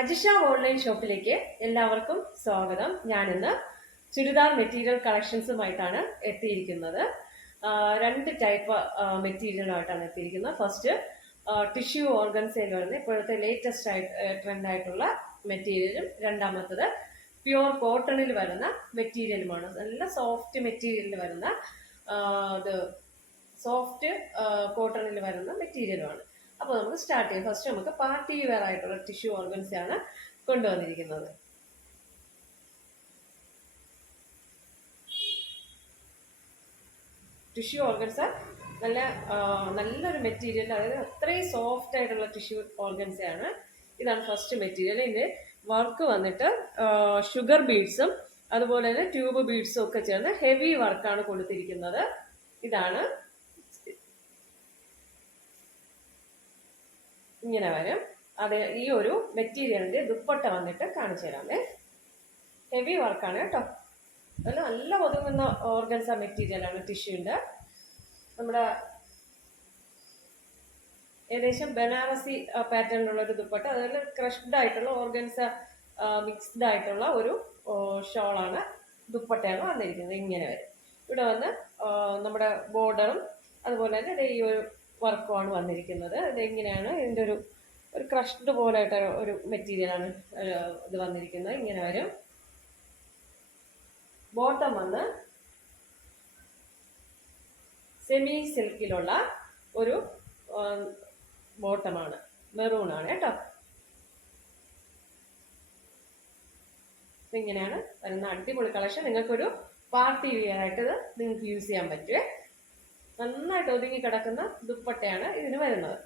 Ajisha online ഷോപ്പിലേക്ക് എല്ലാവർക്കും സ്വാഗതം. ഞാനിന്ന് ചുരിദാർ മെറ്റീരിയൽ കളക്ഷൻസുമായിട്ടാണ് എത്തിയിരിക്കുന്നത്. രണ്ട് ടൈപ്പ് മെറ്റീരിയലുമായിട്ടാണ് എത്തിയിരിക്കുന്നത്. ഫസ്റ്റ് ടിഷ്യൂ ഓർഗൻസയിൽ വരുന്ന ഇപ്പോഴത്തെ ലേറ്റസ്റ്റ് ട്രെൻഡ് ആയിട്ടുള്ള മെറ്റീരിയലും, രണ്ടാമത്തത് പ്യുവർ കോട്ടണിൽ വരുന്ന മെറ്റീരിയലുമാണ്. നല്ല സോഫ്റ്റ് മെറ്റീരിയലിൽ വരുന്ന സോഫ്റ്റ് കോട്ടണിൽ വരുന്ന മെറ്റീരിയലുമാണ്. അപ്പോൾ നമുക്ക് സ്റ്റാർട്ട് ചെയ്യാം. ഫസ്റ്റ് നമുക്ക് പാർട്ടി വെയർ ആയിട്ടുള്ള ടിഷ്യൂ ഓർഗൻസ് ആണ് കൊണ്ടുവന്നിരിക്കുന്നത്. ടിഷ്യൂ ഓർഗൻസ് നല്ലൊരു മെറ്റീരിയൽ, അതായത് അത്രയും സോഫ്റ്റ് ആയിട്ടുള്ള ടിഷ്യൂ ഓർഗൻസ് ആണ്. ഇതാണ് ഫസ്റ്റ് മെറ്റീരിയൽ. ഇതിന്റെ വർക്ക് വന്നിട്ട് ഷുഗർ ബീഡ്സും അതുപോലെ തന്നെ ട്യൂബ് ബീഡ്സും ഒക്കെ ചേർന്ന് ഹെവി വർക്കാണ് കൊടുത്തിരിക്കുന്നത്. ഇതാണ് ഇങ്ങനെ വരും. അത് ഈ ഒരു മെറ്റീരിയലിന്റെ ദുപ്പട്ട വന്നിട്ട് കാണിച്ചു തരാമേ. ഹെവി വർക്കാണ് കേട്ടോ. അതിൽ നല്ല ഒതുങ്ങുന്ന ഓർഗൻസ മെറ്റീരിയലാണ് ടിഷ്യൂന്റെ. നമ്മുടെ ഏകദേശം ബനാറസി പാറ്റേണിലുള്ള ഒരു ദുപ്പട്ട, അതുപോലെ ക്രഷ്ഡ് ആയിട്ടുള്ള ഓർഗൻസ മിക്സ്ഡ് ആയിട്ടുള്ള ഒരു ഷോളാണ്, ദുപ്പട്ടയാണ് വന്നിരിക്കുന്നത്. ഇങ്ങനെ വരും. ഇവിടെ വന്ന് നമ്മുടെ ബോർഡറും അതുപോലെ തന്നെ ഈ ഒരു വർക്കുമാണ് വന്നിരിക്കുന്നത്. ഇതെങ്ങനെയാണ് ഇതിൻ്റെ ഒരു ക്രഷ്ഡ് പോലായിട്ട് ഒരു മെറ്റീരിയലാണ് ഇത് വന്നിരിക്കുന്നത്. ഇങ്ങനെ വരും. ബോട്ടം വന്ന് സെമി സിൽക്കിലുള്ള ഒരു ബോട്ടമാണ്, മെറൂൺ ആണ് കേട്ടോ. ഇങ്ങനെയാണ് വരുന്ന അടിപൊളി കളക്ഷൻ. നിങ്ങൾക്കൊരു പാർട്ടി വെയർ ആയിട്ട് ഇത് നിങ്ങൾക്ക് യൂസ് ചെയ്യാൻ പറ്റുമേ. നന്നായിട്ട് ഒതുങ്ങി കിടക്കുന്ന ദുപ്പട്ടയാണ് ഇതിന് വരുന്നത്.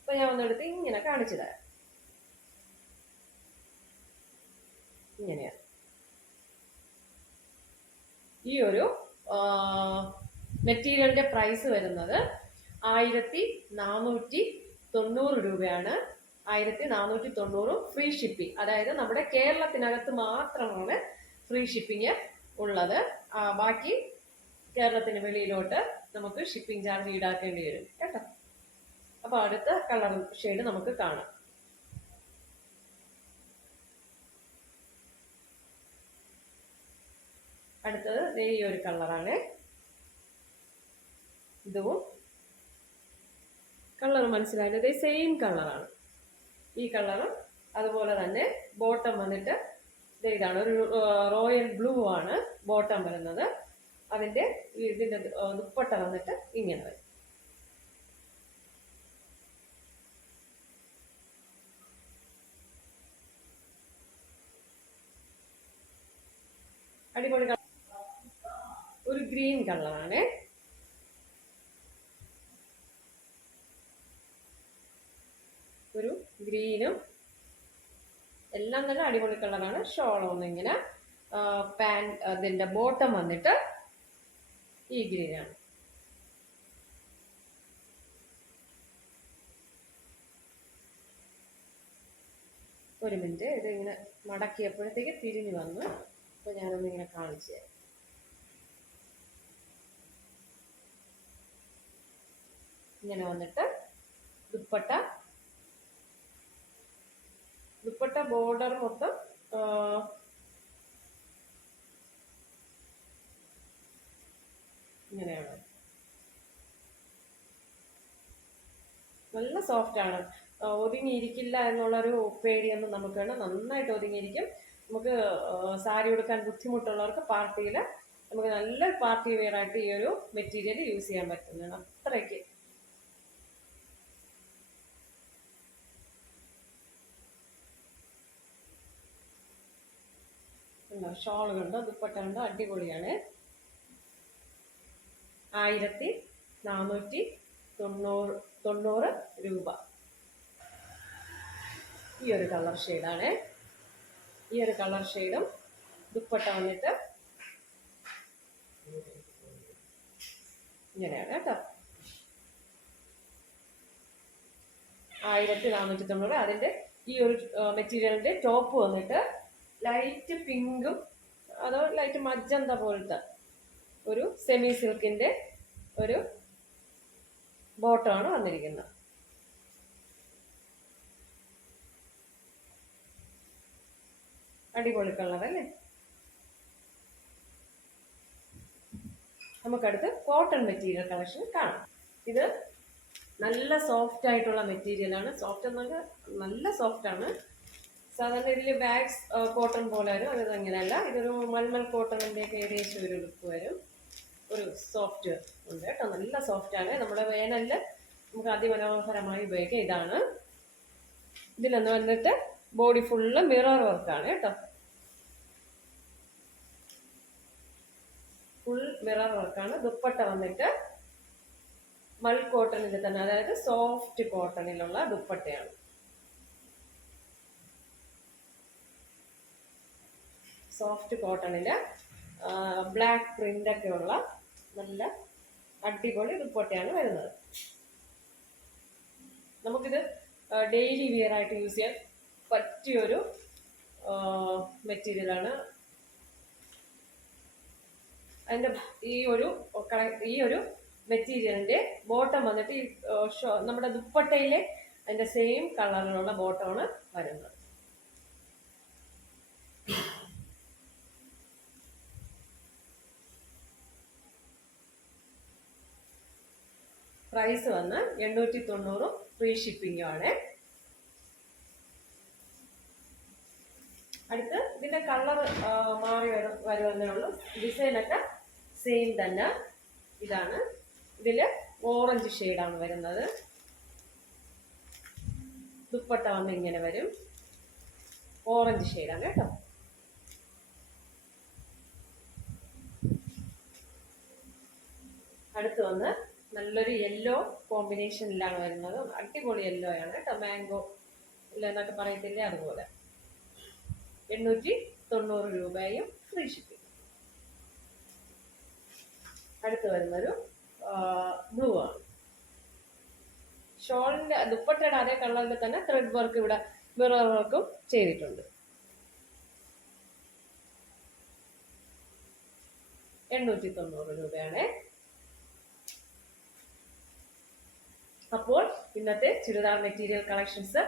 അപ്പൊ ഞാൻ ഒന്നെടുത്ത് ഇങ്ങനെ കാണിച്ചു തരാം. ഇങ്ങനെയാണ് ഈ ഒരു മെറ്റീരിയലിന്റെ പ്രൈസ് വരുന്നത് 1490 രൂപയാണ്. 1490 ഫ്രീ ഷിപ്പിംഗ്. അതായത് നമ്മുടെ കേരളത്തിനകത്ത് മാത്രമാണ് ഫ്രീ ഷിപ്പിംഗ് ഉള്ളത്. ബാക്കി കേരളത്തിന് വെളിയിലോട്ട് നമുക്ക് ഷിപ്പിംഗ് ചാർജ് ഈടാക്കേണ്ടി വരും കേട്ടോ. അപ്പൊ അടുത്ത കളർ ഷെയ്ഡ് നമുക്ക് കാണാം. അടുത്തത് ഈ ഒരു കളറാണ്. ഇതും കളർ മനസ്സിലായത് സെയിം കളറാണ്. ഈ കളറും അതുപോലെ തന്നെ ബോട്ടം വന്നിട്ട് ഇതാണ്, ഒരു റോയൽ ബ്ലൂ ആണ് ബോട്ടം വരുന്നത്. ഇതിന്റെ ദുപ്പട്ട വന്നിട്ട് ഇങ്ങനെ വരും. അടിപൊളി ഒരു ഗ്രീൻ കളറാണ്. ഒരു ഗ്രീനും എല്ലാം നല്ല അടിപൊളി കളറാണ്. ഷോളൊന്നും ഇങ്ങനെ അതിന്റെ ബോട്ടം വന്നിട്ട് ഈ ഗ്രീനാണ്. ഒരു മിനിറ്റ്, ഇത് ഇങ്ങനെ മടക്കിയപ്പോഴത്തേക്ക് തിരിഞ്ഞു വന്നു. അപ്പൊ ഞാനൊന്ന് ഇങ്ങനെ കാണിച്ചു തരാം. ഇങ്ങനെ വന്നിട്ട് ദുപ്പട്ട ബോർഡർ മൊത്തം ഇങ്ങനെയാണ്. നല്ല സോഫ്റ്റ് ആണ്. ഒതുങ്ങിയിരിക്കില്ല എന്നുള്ളൊരു പേടിയൊന്നും നമുക്ക് വേണം. നന്നായിട്ട് ഒതുങ്ങിയിരിക്കും. നമുക്ക് സാരി ഉടുക്കാൻ ബുദ്ധിമുട്ടുള്ളവർക്ക് പാർട്ടിയിൽ നമുക്ക് നല്ല പാർട്ടി വെയർ ആയിട്ട് ഈ ഒരു മെറ്റീരിയൽ യൂസ് ചെയ്യാൻ പറ്റുന്നതാണ്. അത്രയ്ക്ക് ഷോൾ കണ്ടോ, ദുപ്പട്ട കണ്ടോ, അടിപൊളിയാണ്. 1490 രൂപ. ഈ ഒരു കളർ ഷെയ്ഡാണ്. ഈ ഒരു കളർ ഷെയ്ഡും ദുപ്പട്ട വന്നിട്ട് ഇങ്ങനെയാണ് കേട്ടോ. 1490. അതിന്റെ ഈ ഒരു മെറ്റീരിയലിന്റെ ടോപ്പ് വന്നിട്ട് ലൈറ്റ് പിങ്കും അതോ ലൈറ്റ് മജന്ത പോലത്തെ ഒരു സെമി സിൽക്കിന്റെ ഒരു ബോട്ടമാണ് വന്നിരിക്കുന്നത്. അടിപൊളി കളർ അല്ലേ. നമുക്കടുത്ത് കോട്ടൺ മെറ്റീരിയൽ കളക്ഷൻ കാണാം. ഇത് നല്ല സോഫ്റ്റ് ആയിട്ടുള്ള മെറ്റീരിയലാണ്. സോഫ്റ്റ് എന്ന് പറഞ്ഞാൽ നല്ല സോഫ്റ്റ് ആണ്. സാധാരണ ഇതിൽ ബാഗ്സ് കോട്ടൺ പോലെ വരും, അത് അങ്ങനെയല്ല. ഇതൊരു മൽമൽ കോട്ടണിൻ്റെ ഒക്കെ ഏകദേശം ഒരു ലുക്ക് വരും. ഒരു സോഫ്റ്റ് ഉണ്ട് കേട്ടോ, നല്ല സോഫ്റ്റാണ്. നമ്മുടെ വേനലിൽ നമുക്ക് അതിമനോഹരമായി ഉപയോഗിക്കാം. ഇതാണ് ഇതിലെന്ന് വന്നിട്ട് ബോഡി ഫുള്ള് മിറർ വർക്കാണ് കേട്ടോ, ഫുൾ മിറർ വർക്കാണ്. ദുപ്പട്ട വന്നിട്ട് മൽ കോട്ടണിൽ തന്നെ, അതായത് സോഫ്റ്റ് കോട്ടണിലുള്ള ദുപ്പട്ടയാണ്. സോഫ്റ്റ് കോട്ടണില് ബ്ലാക്ക് പ്രിന്റ് ഒക്കെ ഉള്ള നല്ല അടിപൊളി ദുപ്പട്ടയാണ് വരുന്നത്. നമുക്കിത് ഡെയിലി വിയർ ആയിട്ട് യൂസ് ചെയ്യാൻ പറ്റിയൊരു മെറ്റീരിയലാണ്. അതിൻ്റെ ഈ ഒരു മെറ്റീരിയലിന്റെ ബോട്ടം വന്നിട്ട് ഈ നമ്മുടെ ദുപ്പട്ടയിലെ അതിന്റെ സെയിം കളറിലുള്ള ബോട്ടമാണ് വരുന്നത്. പ്രൈസ് വന്ന് 890, ഫ്രീ ഷിപ്പിംഗും ആണ്. അടുത്ത് ഇതിന്റെ കളർ മാറി വരുന്നേ ഉള്ളൂ. ഡിസൈനൊക്കെ സെയിം തന്നെ. ഇതാണ്, ഇതില് ഓറഞ്ച് ഷെയ്ഡാണ് വരുന്നത്. ദുപ്പട്ട വന്ന് ഇങ്ങനെ വരും, ഓറഞ്ച് ഷെയ്ഡാണ് കേട്ടോ. അടുത്ത് വന്ന് നല്ലൊരു യെല്ലോ കോമ്പിനേഷനിലാണ് വരുന്നത്. അടിപൊളി യെല്ലോ ആണ് കേട്ടോ, മാംഗോ ഇല്ല എന്നൊക്കെ പറയത്തില്ലേ, അതുപോലെ. 890 രൂപയും ഫ്രീ ഷിപ്പിംഗ്. അടുത്ത് വരുന്നൊരു ബ്ലൂ ആണ്. ഷോളിന്റെ ദുപ്പട്ടയുടെ അതേ കളറിൽ തന്നെ ത്രെഡ് വർക്ക്, ഇവിടെ മിറർ വർക്കും ചെയ്തിട്ടുണ്ട്. 890 രൂപയാണ്. അപ്പോൾ ഇന്നത്തെ ചുരിദാർ മെറ്റീരിയൽ കളക്ഷൻസ്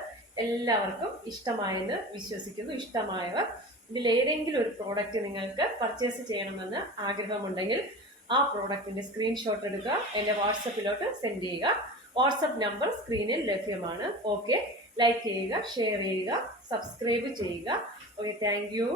എല്ലാവർക്കും ഇഷ്ടമായെന്ന് വിശ്വസിക്കുന്നു. ഇഷ്ടമായവർ ഇതിലേതെങ്കിലും ഒരു പ്രോഡക്റ്റ് നിങ്ങൾക്ക് പർച്ചേസ് ചെയ്യണമെന്ന് ആഗ്രഹമുണ്ടെങ്കിൽ ആ പ്രോഡക്റ്റിന്റെ സ്ക്രീൻഷോട്ട് എടുക്കുക, എൻ്റെ വാട്സപ്പിലോട്ട് സെൻഡ് ചെയ്യുക. വാട്സപ്പ് നമ്പർ സ്ക്രീനിൽ ലഭ്യമാണ്. ഓക്കെ, ലൈക്ക് ചെയ്യുക, ഷെയർ ചെയ്യുക, സബ്സ്ക്രൈബ് ചെയ്യുക. Okay, thank you.